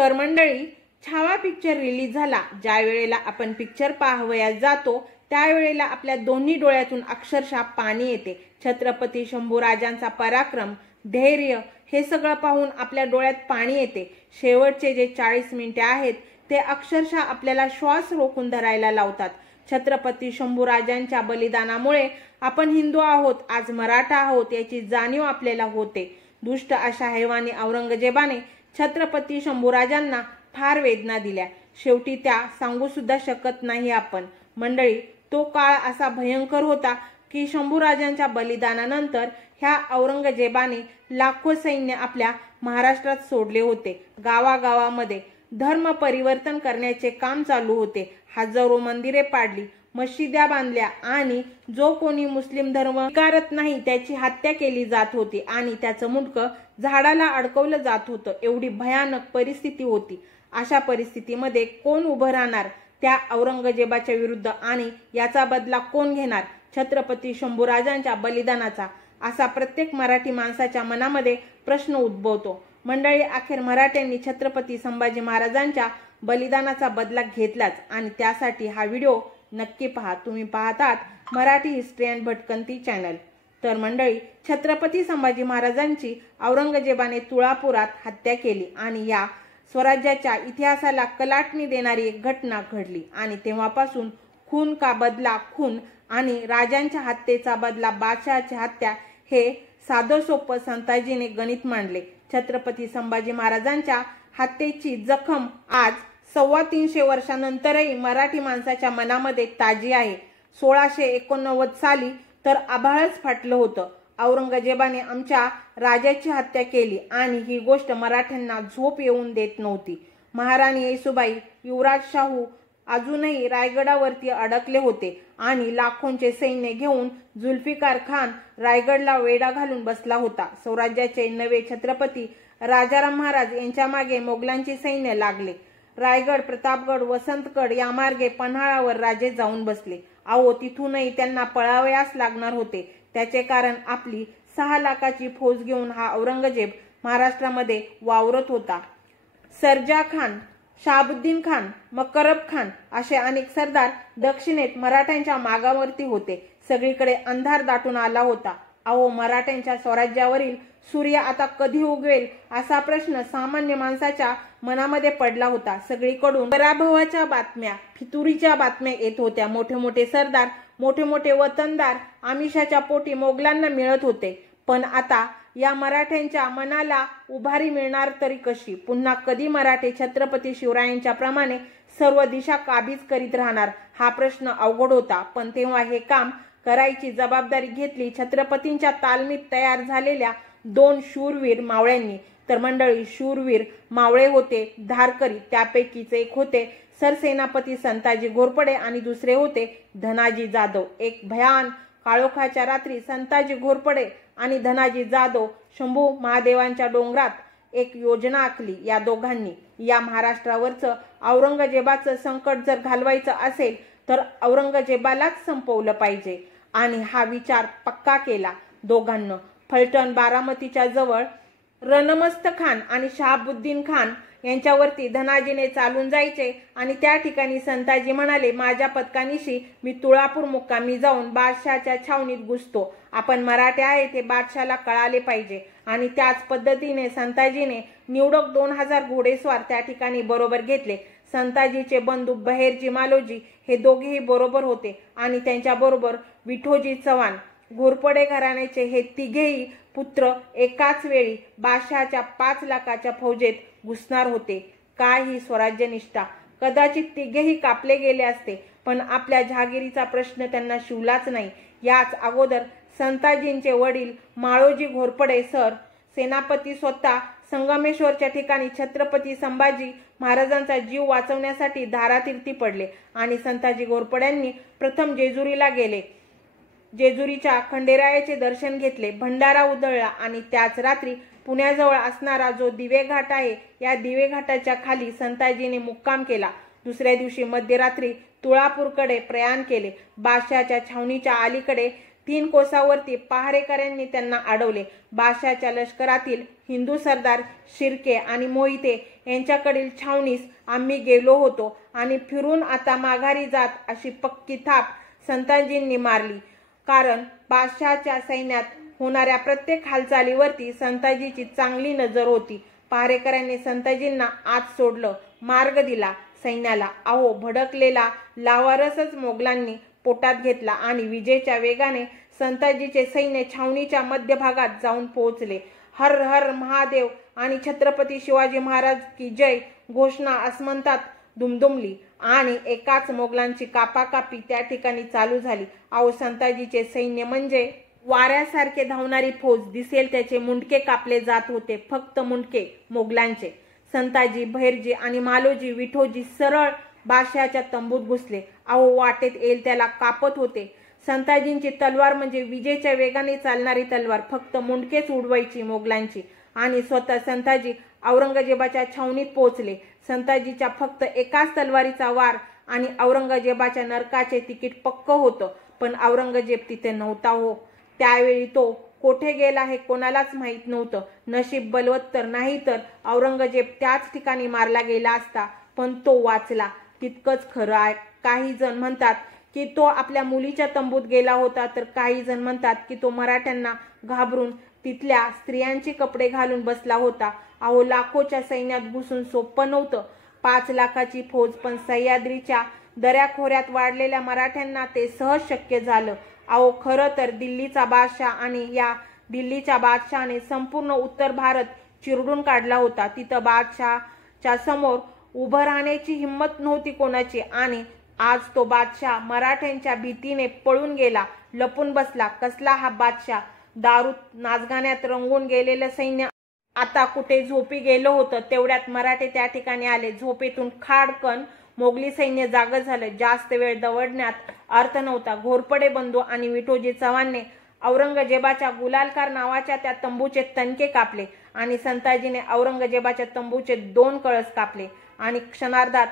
तर मंडळी, Chhava picture release झाला. ज्या वेळेला आपण पिक्चर पाहावयास जातो त्यावेळेला आपल्या दोन्ही डोळ्यातून अक्षरशः पाणी येते. छत्रपती शंभूराजांचा पराक्रम, धैर्य हे सगळं पाहून आपल्या डोळ्यात पाणी येते. शेवटचे जे 40 मिनिटे आहेत ते अक्षरशः आपल्याला श्वास रोखून धरायला लावतात. छत्रपती शंभूराजांच्या बलिदानामुळे आपण हिंदू आहोत, आज मराठा आहोत याची जाणीव आपल्याला होते. दुष्ट अशा हैवानी औरंगजेबाने छत्रपती शंभूराजांना फार वेदना दिल्या. शेवटी त्या सांगू सुद्धा शकत नाही आपण. मंडळी, तो काळ असा भयंकर होता की शंभूराजांच्या बलिदानानंतर ह्या औरंगजेबाने लाखो सैन्य आपल्या महाराष्ट्रात सोडले होते. गावागावामध्ये धर्म परिवर्तन करण्याचे काम चालू होते. हजारो मंदिरे पाडली, मशिद्या बांधल्या आणि जो कोणी मुस्लिम धर्म स्वीकारत नाही त्याची हत्या केली जात होती आणि त्याचं मुंडकं झाडाला अडकवलं जात होतं. एवढी भयानक परिस्थिती होती. अशा परिस्थितीमध्ये कोण उभं राहणार त्या औरंगजेबाच्या विरुद्ध आणि याचा बदला कोण घेणार छत्रपती शंभूराजांच्या बलिदानाचा, असा प्रत्येक मराठी माणसाच्या मनामध्ये प्रश्न उद्भवतो. मंडळी, अखेर मराठ्यांनी छत्रपती संभाजी महाराजांच्या बलिदानाचा बदला घेतलाच आणि त्यासाठी हा व्हिडिओ नक्की पहा. तुम्ही पाहतात मराठी हिस्ट्री अँड भटकंती चॅनल. तर मंडळी, छत्रपती संभाजी महाराजांची औरंगजेबाने तुळापुरात हत्या केली आणि या स्वराज्याच्या इतिहासाला कलाटणी देणारी एक घटना घडली आणि तेव्हापासून खून का बदला खून आणि राजांच्या हत्येचा बदला बादशहाची हत्या हे साधं सोपं संताजीने गणित मांडले. छत्रपती संभाजी महाराजांच्या हत्येची जखम आज 325 वर्षानंतरही मराठी माणसाच्या मनामध्ये ताजी आहे. 1689 साली तर आभाळच फाटलं होतं. औरंगजेबाने आमच्या राजाची हत्या केली आणि ही गोष्ट मराठ्यांना झोप येऊन देत नव्हती. महाराणी येसूबाई, युवराज शाहू अजूनही रायगडावरती अडकले होते आणि लाखोंचे सैन्य घेऊन जुल्फिकार खान रायगडला वेढा घालून बसला होता. स्वराज्याचे नवे छत्रपती राजाराम महाराज यांच्या मागे मोगलांचे सैन्य लागले. रायगड, प्रतापगड, वसंतगड या मार्गे पन्हाळावर राजे जाऊन बसले. अहो, तिथूनही त्यांना पळावयास लागणार होते. त्याचे कारण आपली 6 लाखाची फौज घेऊन हा औरंगजेब महाराष्ट्रामध्ये वावरत होता. सरजा खान, शहाबुद्दीन खान, मकरब खान असे अनेक सरदार दक्षिणेत मराठ्यांच्या मागावरती होते. सगळीकडे अंधार दाटून आला होता. अहो, मराठ्यांच्या स्वराज्यावरील सूर्य आता कधी उगवेल असा प्रश्न सामान्य माणसाच्या मनामध्ये पडला होता. सगळीकडून पराभवाच्या बातम्या, फितुरीच्या बातम्या येत होत्या. मोठे मोठे सरदार, मोठे मोठे वतनदार आमिषाच्या पोटी मोगलांना मिळत होते. पण आता या मराठ्यांच्या मनाला उभारी मिळणार तरी कशी? पुन्हा कधी मराठे छत्रपती शिवरायांच्या प्रमाणे सर्व दिशा काबीज करीत राहणार हा प्रश्न अवघड होता. पण तेव्हा हे काम करायची जबाबदारी घेतली छत्रपतींच्या तालमीत तयार झालेल्या 2 शूरवीर मावळ्यांनी. तर मंडळी, शूरवीर मावळे होते धारकरी. त्यापैकीच एक होते सरसेनापती संताजी घोरपडे आणि दुसरे होते धनाजी जाधव. एक भयान काळोखाच्या रात्री संताजी घोरपडे आणि धनाजी जाधव शंभू महादेवांच्या डोंगरात एक योजना आखली. या दोघांनी या महाराष्ट्रावरचं औरंगजेबाचं संकट जर घालवायचं असेल तर औरंगजेबालाच संपवलं पाहिजे आणि हा विचार पक्का केला दोघांना. फलटण, बारामतीच्या जवळ रणमस्त खान आणि शहाबुद्दीन खान यांच्यावरती धनाजीने चालून जायचे आणि त्या ठिकाणी संताजी म्हणाले, माझ्या पथकानिशी मी तुळापूर मुक्कामी जाऊन बादशहाच्या छावणीत घुसतो. आपण मराठे आहे ते बादशहाला कळाले पाहिजे. आणि त्याच पद्धतीने संताजीने निवडक 2000 घोडेस्वार त्या ठिकाणी बरोबर घेतले. संताजीचे बंधू बहेरजी मालोजी हे दोघेही बरोबर होते आणि त्यांच्या बरोबर विठोजी चव्हाण. घोरपडे घराण्याचे हे तिघेही पुत्र एकाच वेळी बादशहाच्या 5 लाखाच्या फौजेत घुसणार होते. काय ही स्वराज्यनिष्ठा! कदाचित तिघेही कापले गेले असते, पण आपल्या जहागिरीचा प्रश्न त्यांना शिवलाच नाही. याच अगोदर संताजींचे वडील माळोजी घोरपडे सर सेनापती स्वतः संगमेश्वरच्या ठिकाणी छत्रपती संभाजी महाराजांचा जीव वाचवण्यासाठी धारातीर्थी पडले आणि संताजी घोरपड्यांनी प्रथम जेजुरीला गेले. जेजुरीच्या खंडेरायाचे दर्शन घेतले. भंडारा उधळला आणि त्याच रात्री पुण्याजवळ असणारा जो दिवे घाट आहे या दिवे घाटाच्या खाली संताजीने मुक्काम केला. दुसऱ्या दिवशी मध्यरात्री तुळापूरकडे प्रयाण केले. बादशहाच्या छावणीच्या अलीकडे 3 कोसावरती पहारेकऱ्यांनी त्यांना अडवले. बादशहाच्या लष्करातील हिंदू सरदार शिर्के आणि मोहिते यांच्याकडील छावणीस आम्ही गेलो होतो आणि फिरून आता माघारी जात अशी पक्की थाप संताजींनी मारली. कारण बादशहाच्या सैन्यात होणाऱ्या प्रत्येक हालचालीवरती संताजीची चांगली नजर होती. पहारेकऱ्यांनी संताजींना आत सोडलं, मार्ग दिला सैन्याला. अहो, भडकलेला लावारसच मोगलांनी पोटात घेतला आणि विजेच्या वेगाने संताजीचे सैन्य छावणीच्या मध्यभागात जाऊन पोहोचले. हर हर महादेव आणि छत्रपती शिवाजी महाराज की जय घोषणा आसमंतात दुमदुमली आणि एकाच मोगलांची कापाकापी त्या ठिकाणी चालू झाली. अहो, संताजीचे सैन्य म्हणजे वाऱ्यासारखे धावणारी फौज. दिसेल त्याचे मुंडके कापले जात होते, फक्त मुंडके मोगलांचे. संताजी, भैरजी आणि मालोजी, विठोजी सरळ बादशहाच्या तंबूत घुसले. अहो, वाटेत येईल त्याला कापत होते. संताजींची तलवार म्हणजे विजेच्या वेगाने चालणारी तलवार, फक्त मुंडकेच उडवायची मोगलांची. आणि स्वतः संताजी औरंगजेबाच्या छावणीत पोहोचले. संताजीच्या फक्त एकाच तलवारीचा वार आणि औरंगजेबाच्या नरकाचे तिकीट पक्क होतं. पण औरंगजेब तिथे नव्हता हो. त्यावेळी तो कोठे गेला हे कोणालाच माहीत नव्हतं. नशीब बलवत्तर, नाही तर औरंगजेब त्याच ठिकाणी मारला गेला असता. पण तो वाचला, तितकंच खरं आहे. काही जण म्हणतात की तो आपल्या मुलीच्या तंबूत गेला होता, तर काही जण म्हणतात की तो मराठ्यांना घाबरून तिथल्या स्त्रियांचे कपडे घालून बसला होता. अहो, लाखोच्या सैन्यात घुसून सोपं नव्हतं. 5 लाखाची फौज, पण सह्याद्रीच्या दऱ्याखोऱ्यात वाढलेल्या मराठ्यांना ते सहज शक्य झालं. अहो, खरं तर दिल्लीचा बादशाह आणि या दिल्लीच्या बादशहाने संपूर्ण उत्तर भारत चिरडून काढला होता. तिथं बादशहाच्या समोर उभं राहण्याची हिंमत नव्हती कोणाची. आणि आज तो बादशाह मराठ्यांच्या भीतीने पळून गेला, लपून बसला. कसला हा बादशाह? दारूत नाचगाण्यात रंगून गेलेलं सैन्य आता कुठे झोपी गेलं होतं. तेवढ्यात मराठे त्या ठिकाणी आले. झोपेतून खाडकन मोगली सैन्य जागं झालं. जास्त वेळ दवडण्यात अर्थ नव्हता. घोरपडे बंधू आणि विठोजी चव्हाणने औरंगजेबाच्या गुलालकार नावाच्या त्या तंबूचे तणके कापले आणि संताजीने औरंगजेबाच्या तंबूचे 2 कळस कापले. आणि क्षणार्धात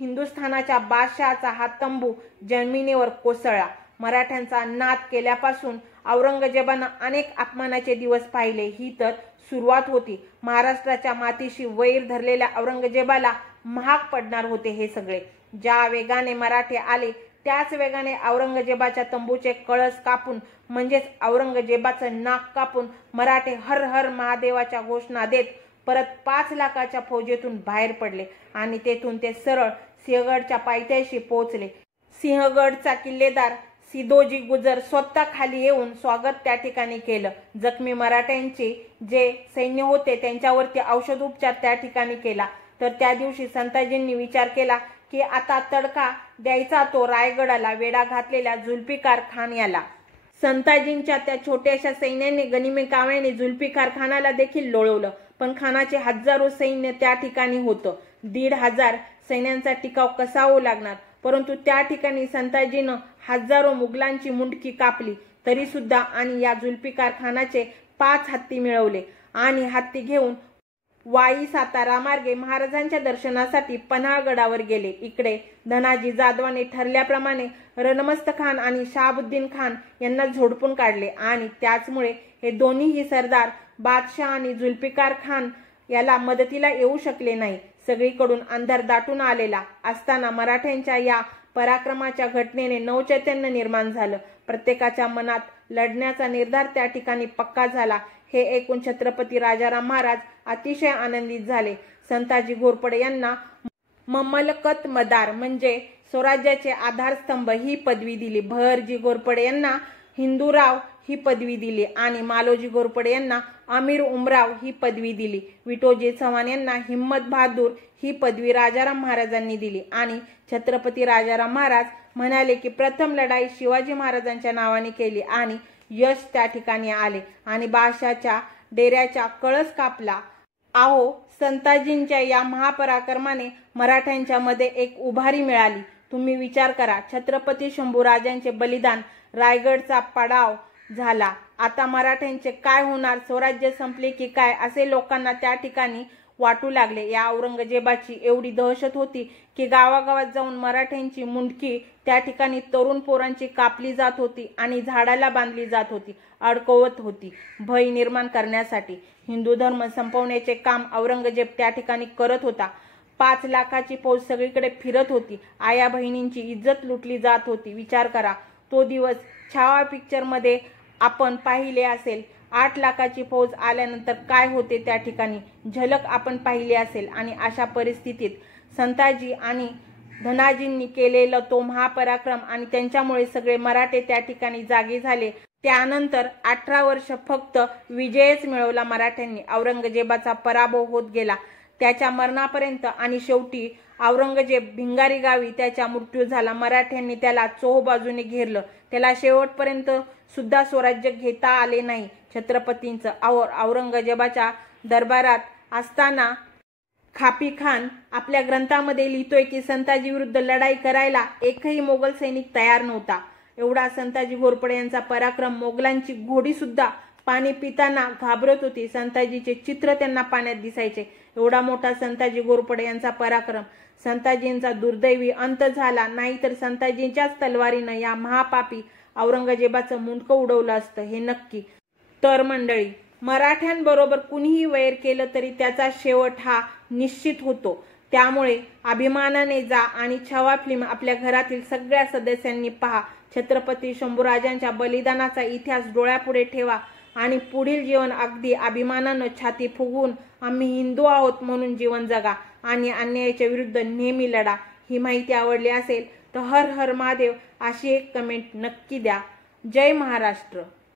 हिंदुस्थानाच्या बादशहाचा हा तंबू जमिनीवर कोसळला. मराठ्यांचा नाद केल्यापासून औरंगजेबानं अनेक अपमानाचे दिवस पाहिले. ही तर सुरुवात होती. महाराष्ट्राच्या मातीशी वैर धरलेल्या औरंगजेबाला महाग पडणार होते हे सगळे. ज्या वेगाने मराठे आले त्याच वेगाने औरंगजेबाच्या तंबूचे कळस कापून, म्हणजेच औरंगजेबाचं नाक कापून मराठे हर हर महादेवाच्या घोषणा देत परत 5 लाखाच्या फौजेतून बाहेर पडले आणि तेथून ते सरळ सिंहगडच्या पायथ्याशी पोहोचले. सिंहगडचा किल्लेदार सिदोजी गुजर स्वतः खाली येऊन स्वागत त्या ठिकाणी केलं. जखमी मराठ्यांचे जे सैन्य होते त्यांच्यावरती औषधोपचार त्या ठिकाणी केला. तर त्या दिवशी संताजींनी विचार केला की आता तडका द्यायचा तो रायगडाला वेढा घातलेल्या जुल्फिकार खान याला. संताजींच्या त्या छोट्याशा सैन्याने गनिमेकाव्याने जुल्फिकार खानाला देखील लोळवलं. पण खानाचे हजारो सैन्य त्या ठिकाणी होतं. 1,500 सैन्यांचा टिकाव कसा होऊ लागणार. परंतु त्या ठिकाणी संताजीनं हजारो मुघलांची मुंडकी कापली तरी सुद्धा आणि या जुल्फिकार खानाचे 5 हत्ती मिळवले आणि हत्ती घेऊन वाई सातारा मार्गे महाराजांच्या दर्शनासाठी पन्हाळगडावर गेले. इकडे धनाजी जाधवाने ठरल्याप्रमाणे रणमस्त खान आणि शहाबुद्दीन खान यांना झोडपून काढले आणि त्याचमुळे हे दोन्हीही सरदार बादशाह आणि जुल्फिकार खान याला मदतीला येऊ शकले नाही. सगळीकडून अंधार दाटून आलेला असताना मराठ्यांच्या या पराक्रमाच्या घटनेने नवचैतन्य निर्माण झालं. प्रत्येकाच्या मनात लढण्याचा निर्धार त्या ठिकाणी पक्का झाला. हे ऐकून छत्रपती राजाराम महाराज अतिशय आनंदित झाले. संताजी घोरपडे यांना ममलकत मदार म्हणजे स्वराज्याचे आधारस्तंभ ही पदवी दिली. भैरजी घोरपडे यांना हिंदूराव ही पदवी दिली आणि मालोजी घोरपडे यांना अमीर उमराव ही पदवी दिली. विठोजी चव्हाण यांना हिम्मत बहादूर ही पदवी राजाराम महाराजांनी दिली. आणि छत्रपती राजाराम महाराज म्हणाले की प्रथम लढाई शिवाजी महाराजांच्या नावाने केली आणि यश त्या ठिकाणी आले आणि बादशाच्या डेऱ्याचा कळस कापला. अहो, संताजींच्या या महापराक्रमाने मराठ्यांच्या मध्ये एक उभारी मिळाली. तुम्ही विचार करा, छत्रपती शंभूराजांचे बलिदान, रायगडचा पडाव झाला. आता मराठ्यांचे काय होणार, स्वराज्य संपले की काय असे लोकांना त्या ठिकाणी वाटू लागले। या औरंगजेबाची एवढी दहशत होती की गावागावात जाऊन मराठ्यांची मुंडकी त्या ठिकाणी तरुण पोरांची कापली जात होती आणि झाडाला बांधली जात होती, अडकवत होती, भय निर्माण करण्यासाठी। हिंदू धर्म संपवण्याचे काम औरंगजेब त्या ठिकाणी करत होता। 5 लाखाची फौज सगळीकडे फिरत होती। आया बहिणींची इज्जत लुटली जात होती। विचार करा, तो दिवस छावा पिक्चरमध्ये आपण पाहिले असेल। 8 लाखाची फौज आल्यानंतर काय होते त्या ठिकाणी झलक आपण पाहिली असेल। आणि अशा परिस्थितीत संताजी आणि धनाजींनी केलेला तो महापराक्रम आणि त्यांच्यामुळे सगळे मराठे त्या ठिकाणी जागे झाले। त्यानंतर 18 वर्ष फक्त विजयच मिळवला मराठ्यांनी। औरंगजेबाचा पराभव होत गेला त्याच्या मरणापर्यंत आणि शेवटी औरंगजेब भिंगारी गावी त्याचा मृत्यू झाला। मराठ्यांनी त्याला चोहोबाजूने घेरलं, त्याला शेवटपर्यंत सुद्धा स्वराज्य घेता आले नाही। छत्रपतींचं औरंगजेबाच्या दरबारात असताना खापी खान आपल्या ग्रंथामध्ये लिहितोय की संताजी विरुद्ध लढाई करायला एकही मोगल सैनिक तयार नव्हता। एवढा संताजी घोरपडे यांचा पराक्रम, मोगलांची घोडी सुद्धा पाणी पिताना घाबरत होती। संताजीचे चित्र त्यांना पाण्यात दिसायचे। एवढा मोठा संताजी घोरपडे यांचा पराक्रम, संताजींचा दुर्दैवी अंत झाला नाही तर संताजींच्याच तलवारीनं या महापापी औरंगजेबाचं मुंडकं उडवलं असतं हे नक्की। तर मंडळी, मराठ्यांबरोबर कुणीही वैर केलं तरी त्याचा शेवट हा निश्चित होतो। त्यामुळे अभिमानाने जा आणि छावा फिल्म आपल्या घरातील सगळ्या सदस्यांनी पहा। छत्रपती शंभूराजांच्या बलिदानाचा इतिहास डोळ्यापुढे ठेवा आणि पुढील जीवन अगदी अभिमानानं छाती फुगवून आम्ही हिंदू आहोत म्हणून जीवन जगा आणि अन्यायाच्या विरुद्ध नेहमी लढा। ही माहिती आवडली असेल तर हर हर महादेव अशी एक कमेंट नक्की द्या। जय महाराष्ट्र।